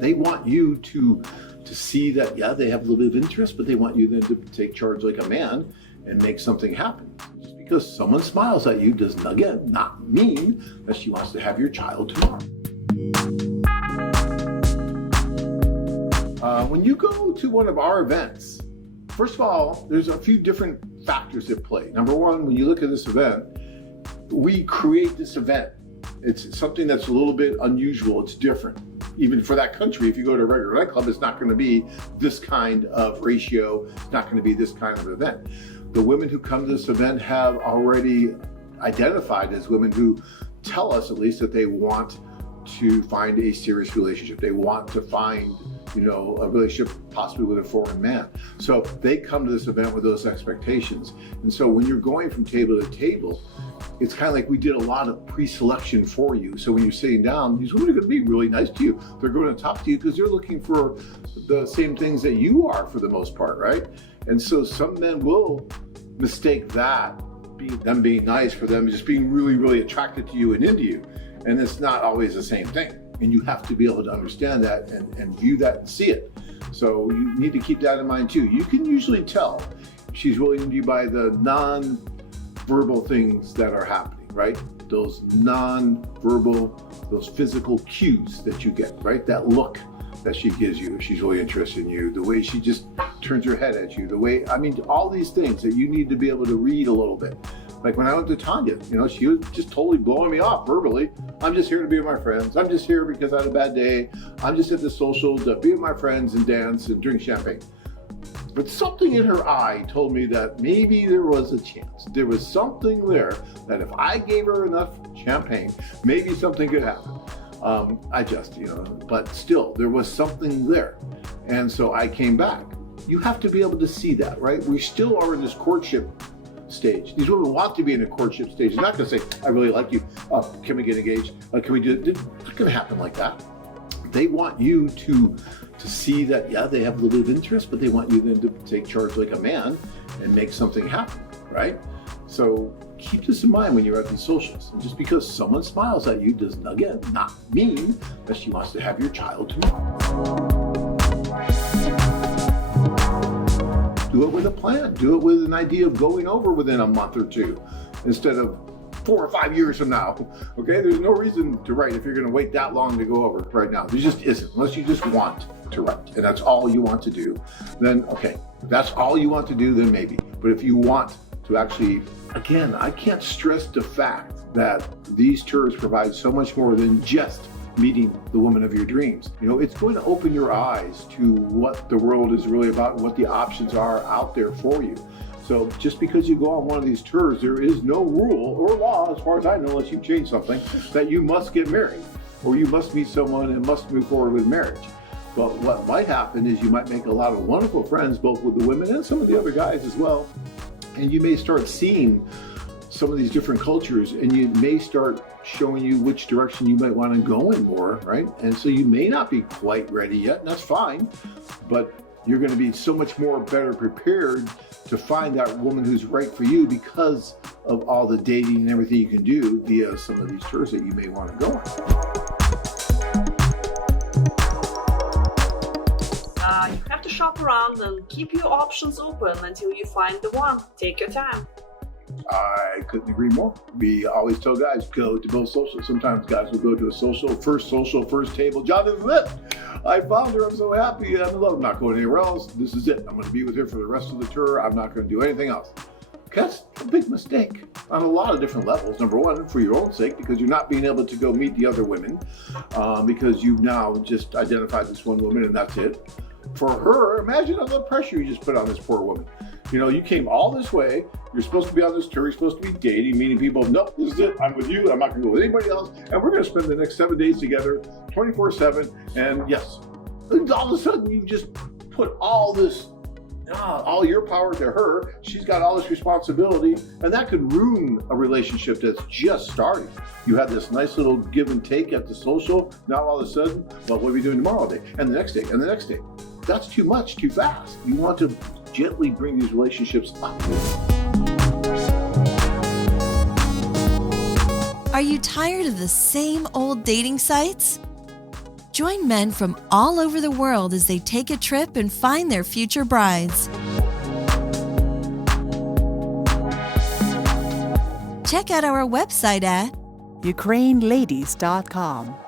They want you to see that, yeah, they have a little bit of interest, but they want you then to take charge like a man and make something happen. Just because someone smiles at you does not, again, not mean that she wants to have your child tomorrow. When you go to one of our events, first of all, there's a few different factors at play. Number one, when you look at this event, we create this event. It's something that's a little bit unusual. It's different. Even for that country, if you go to a regular nightclub, it's not going to be this kind of ratio. It's not going to be this kind of event. The women who come to this event have already identified as women who tell us at least that they want to find a serious relationship. They want to find, a relationship possibly with a foreign man. So they come to this event with those expectations. And so when you're going from table to table, it's kind of like we did a lot of pre-selection for you. So when you're sitting down, these women are going to be really nice to you. They're going to talk to you because they're looking for the same things that you are for the most part, right? And so some men will mistake that, them being nice, for them just being really, really attracted to you and into you. And it's not always the same thing. And you have to be able to understand that and view that and see it. So you need to keep that in mind too. You can usually tell she's really into you by the non-verbal things that are happening, right? Those non-verbal, those physical cues that you get, right? That look that she gives you if she's really interested in you, the way she just turns her head at you, all these things that you need to be able to read a little bit. Like when I went to Tanya, she was just totally blowing me off verbally. I'm just here to be with my friends. I'm just here because I had a bad day. I'm just at the social to be with my friends and dance and drink champagne. But something in her eye told me that maybe there was a chance. There was something there that if I gave her enough champagne, maybe something could happen. But still, there was something there. And so I came back. You have to be able to see that, right? We still are in this courtship stage. These women want to be in a courtship stage. They're not going to say, I really like you. Can we get engaged? Can we do it? It's not going to happen like that. They want you to see that, yeah, they have a little bit of interest, but they want you then to take charge like a man and make something happen, right? So keep this in mind when you're at these socials. And just because someone smiles at you does, again, not mean that she wants to have your child tomorrow. Do it with a plan. Do it with an idea of going over within a month or two instead of 4 or 5 years from now. Okay, there's no reason to write if you're going to wait that long to go over right now. There just isn't, unless you just want to write and that's all you want to do. Then okay, if that's all you want to do, then maybe. But if you want to actually, again, I can't stress the fact that these tours provide so much more than just meeting the woman of your dreams. It's going to open your eyes to what the world is really about and what the options are out there for you. So just because you go on one of these tours, there is no rule or law, as far as I know, unless you change something, that you must get married or you must meet someone and must move forward with marriage. But what might happen is you might make a lot of wonderful friends, both with the women and some of the other guys as well. And you may start seeing some of these different cultures and you may start showing you which direction you might want to go in more, right? And so you may not be quite ready yet, and that's fine, but you're going to be so much more better prepared to find that woman who's right for you because of all the dating and everything you can do via some of these tours that you may want to go on. You have to shop around and keep your options open until you find the one. Take your time. I couldn't agree more. We always tell guys, go to both socials. Sometimes guys will go to a social, first table. John, this is it. I found her. I'm so happy. I'm in love. I'm not going anywhere else. This is it. I'm going to be with her for the rest of the tour. I'm not going to do anything else. That's a big mistake on a lot of different levels. Number one, for your own sake, because you're not being able to go meet the other women because you've now just identified this one woman and that's it. For her, imagine all the pressure you just put on this poor woman. You came all this way. You're supposed to be on this tour. You're supposed to be dating, meeting people. Nope, this is it. I'm with you. I'm not going to go with anybody else. And we're going to spend the next 7 days together, 24/7. And yes, and all of a sudden you just put all this, all your power to her. She's got all this responsibility, and that could ruin a relationship that's just starting. You had this nice little give and take at the social. Now all of a sudden, well, what are we doing tomorrow day? And the next day, and the next day. That's too much, too fast. You want to gently bring these relationships up. Are you tired of the same old dating sites? Join men from all over the world as they take a trip and find their future brides. Check out our website at ukraineladies.com.